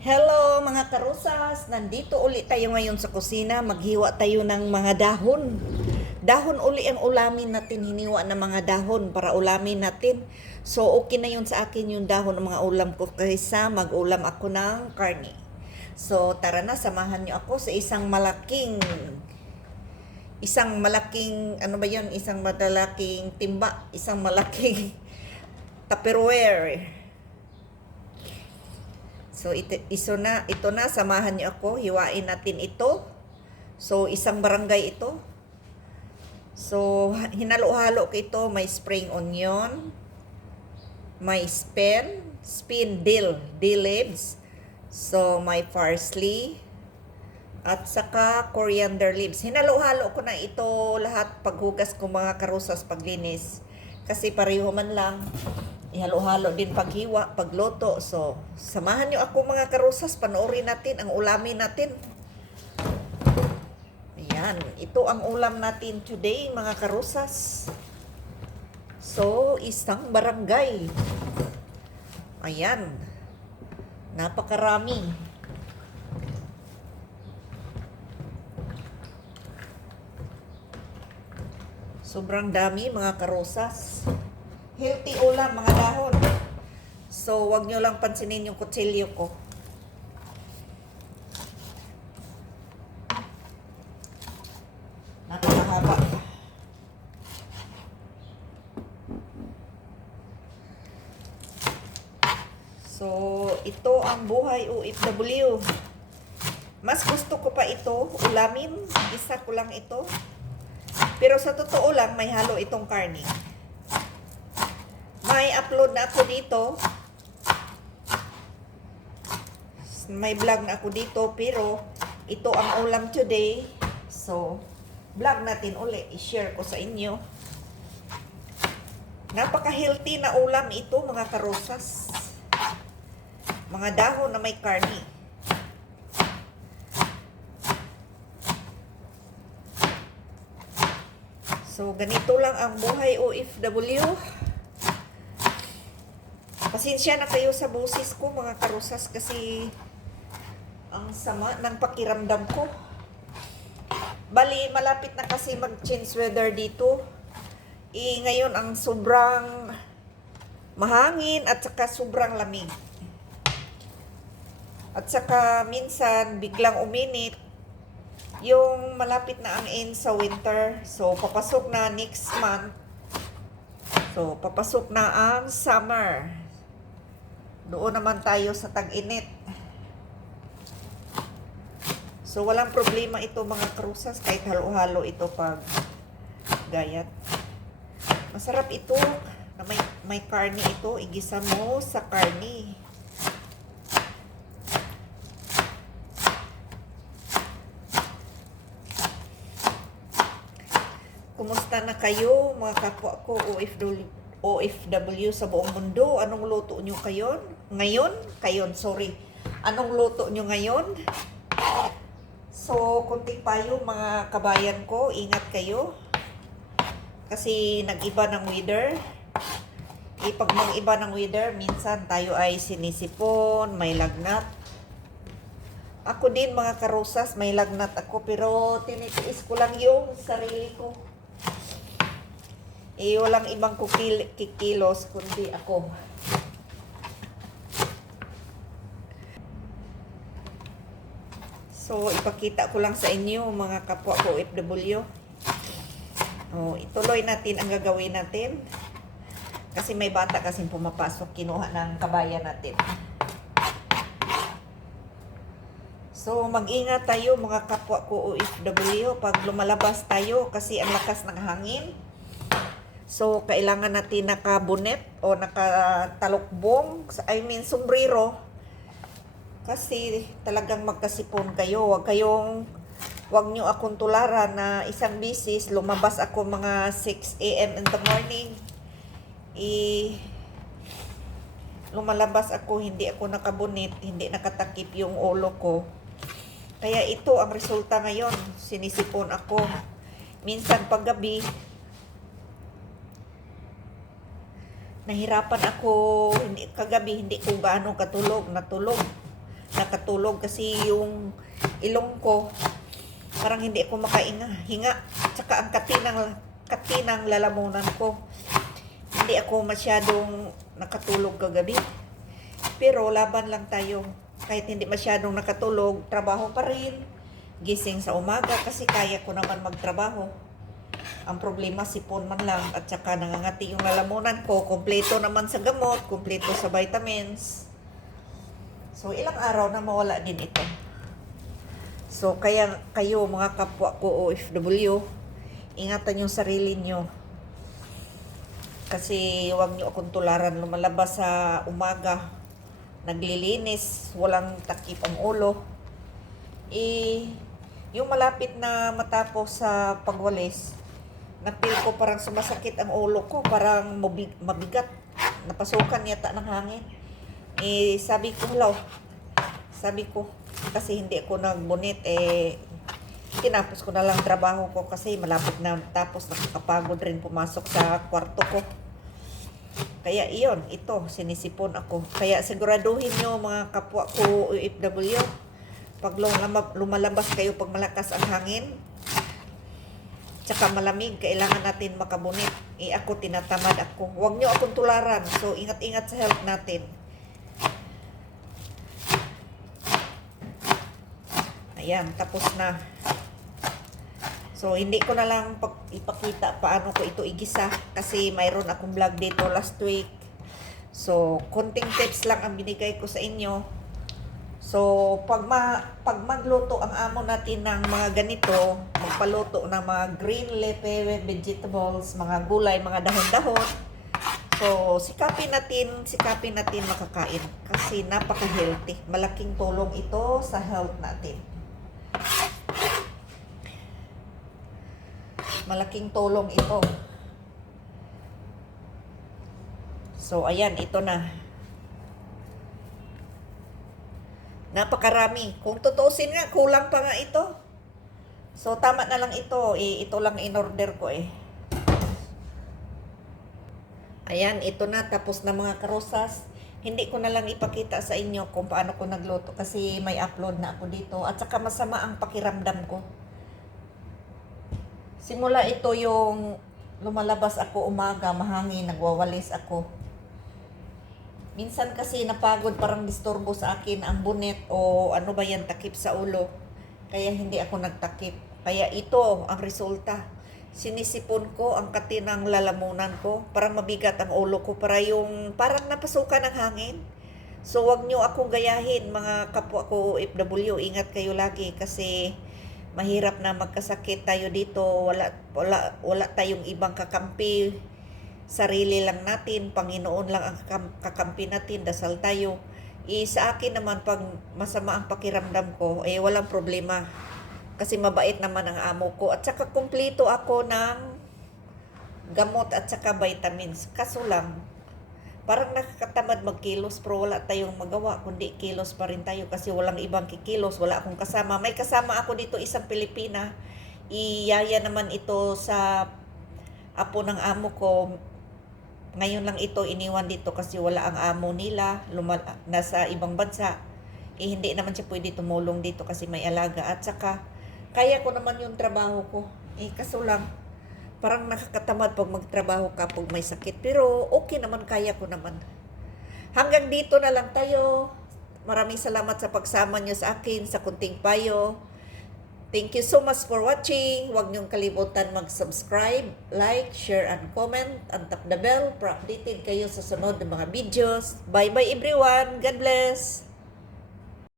Hello mga karusas! Nandito ulit tayo ngayon sa kusina. Maghiwa tayo ng mga dahon. Dahon uli ang ulamin natin. Hiniwa ng mga dahon para ulamin natin. So okay na yun sa akin yung dahon ng mga ulam ko kaysa mag-ulam ako ng karne. So tara na, samahan nyo ako sa isang malaking ano ba yun? Isang malaking timba, isang malaking Tupperware. So ito na, samahan niyo ako, hiwain natin ito. So isang barangay ito. So hinalo-halo ko ito, may spring onion, may spin dill leaves. So may parsley at saka coriander leaves. Hinalo-halo ko na ito lahat paghugas ko mga karusas paglinis. Kasi pareho man lang. Ihalo-halo din paghiwa, pagluto. So, samahan nyo ako mga karusas, panoorin natin ang ulamin natin. Ayan, ito ang ulam natin today mga karusas. So, isang barangay. Ayan, napakarami. Sobrang dami mga karusas. Healthy ulam mga dahon. So, wag nyo lang pansinin yung kutsilyo ko. Napakahaba. So, ito ang buhay OFW. Mas gusto ko pa ito, ulamin. Isa ko lang ito. Pero sa totoo lang, may halo itong karne. May upload na ako dito. May vlog na ako dito, pero ito ang ulam today. So, vlog natin uli. I-share ko sa inyo. Napaka-healthy na ulam ito, mga karosas. Mga dahon na may karne. So, ganito lang ang buhay OFW. Pasensya na kayo sa boses ko mga karusas kasi ang sama ng pakiramdam ko. Bali, malapit na kasi mag-change weather dito. Ngayon ang sobrang mahangin at saka sobrang lamig. At saka minsan biglang uminit. Yung malapit na ang end sa winter. So, papasok na next month. So, papasok na ang summer. Doon naman tayo sa tag-init. So, walang problema ito mga krusas. Kahit halo-halo ito pag gayat. Masarap ito. Na may karne ito. Igisa mo sa karne. Kumusta na kayo mga kapwa ko OFW sa buong mundo? Anong luto nyo ngayon? Anong luto nyo ngayon? So, kunting payo mga kabayan ko, ingat kayo. Kasi nag-iba ng weather. Pag mag-iba ng weather, minsan tayo ay sinisipon, may lagnat. Ako din mga karusas, may lagnat ako, pero tinitiis ko lang yung sarili ko. Walang ibang kikilos kundi ako. So, ipakita ko lang sa inyo mga kapwa ko OFW. Ituloy natin ang gagawin natin. Kasi may bata kasing pumapasok, kinuha ng kabayan natin. So, mag-ingat tayo mga kapwa ko OFW pag lumalabas tayo kasi ang lakas ng hangin. So, kailangan natin nakabunet o nakatalokbong, sombrero. Kasi talagang magkasipon kayo. Huwag nyo akong tularan na isang bisis, lumabas ako mga 6 a.m. in the morning. Lumalabas ako, hindi ako nakabunit, hindi nakatakip yung ulo ko. Kaya ito ang resulta ngayon, sinisipon ako. Minsan paggabi, nahirapan ako, kagabi hindi ko gaano natulog. nakatulog kasi yung ilong ko parang hindi ako hinga. Tsaka ang katinang lalamunan ko. Hindi ako masyadong nakatulog kagabi. Pero laban lang tayo. Kahit hindi masyadong nakatulog, trabaho pa rin. Gising sa umaga kasi kaya ko naman magtrabaho. Ang problema, sipon man lang at saka nangangati yung lalamunan ko. Kompleto naman sa gamot, kompleto sa vitamins. So, ilang araw na mawala din ito. So, kaya kayo mga kapwa ko OFW, ingatan yung sarili nyo. Kasi huwag nyo akong tularan lumalabas sa umaga. Naglilinis, walang takip ang ulo. Yung malapit na matapos sa pagwalis, napil ko parang sumasakit ang ulo ko, parang mabigat. Napasukan yata ng hangin. Sabi ko, kasi hindi ako nagbunit, tinapos ko na lang trabaho ko kasi malapit na tapos, nakakapagod rin pumasok sa kwarto ko. Kaya iyon, ito, sinisipon ako. Kaya siguraduhin nyo mga kapwa ko OFW, pag lumalabas kayo pag malakas ang hangin, tsaka malamig, kailangan natin makabunit. Ako, tinatamad ako. Huwag nyo akong tularan. So, ingat-ingat sa health natin. Ayan, tapos na. So, hindi ko na lang ipakita paano ko ito igisa kasi mayroon akong vlog dito last week. So, konting tips lang ang binigay ko sa inyo. So, pag magluto ang amo natin ng mga ganito, magpaluto ng mga green leafy vegetables, mga gulay, mga dahon-dahon. So, sikapin natin makakain kasi napaka-healthy. Malaking tulong ito sa health natin. Malaking tulong ito. So, ayan, ito na. Napakarami. Kung tutusin nga, kulang pa nga ito. So, tama na lang ito. Ito lang in-order ko eh. Ayan, ito na. Tapos na mga karosas. Hindi ko na lang ipakita sa inyo kung paano ko nagluto kasi may upload na ako dito. At saka masama ang pakiramdam ko. Simula ito yung lumalabas ako umaga, mahangin, nagwawalis ako. Minsan kasi napagod, parang disturbo sa akin ang bunet o ano ba yan, takip sa ulo. Kaya hindi ako nagtakip. Kaya ito ang resulta. Sinisipon ko ang katinang lalamunan ko. Parang mabigat ang ulo ko. Parang napasukan ng hangin. So wag nyo akong gayahin mga kapwa ko OFW. Ingat kayo lagi kasi mahirap na magkasakit tayo dito. Wala tayong ibang kakampi. Sarili lang natin, Panginoon lang ang kakampi natin, dasal tayo. Sa akin naman, pag masama ang pakiramdam ko, walang problema. Kasi mabait naman ang amo ko. At saka kumpleto ako ng gamot at saka vitamins. Kaso lang, parang nakakatamad magkilos pero wala tayong magawa. Kundi kilos pa rin tayo kasi walang ibang kikilos. Wala akong kasama. May kasama ako dito, isang Pilipina. Iyaya naman ito sa apo ng amo ko. Ngayon lang ito iniwan dito kasi wala ang amo nila, nasa ibang bansa. Hindi naman siya pwede tumulong dito kasi may alaga. At saka, kaya ko naman yung trabaho ko. Kaso lang, parang nakakatamad pag magtrabaho ka pag may sakit. Pero okay naman, kaya ko naman. Hanggang dito na lang tayo. Maraming salamat sa pagsama nyo sa akin, sa kunting payo. Thank you so much for watching. Huwag niyong kalimutan mag-subscribe, like, share, and comment. And tap the bell para updated kayo sa sunod ng mga videos. Bye-bye everyone. God bless.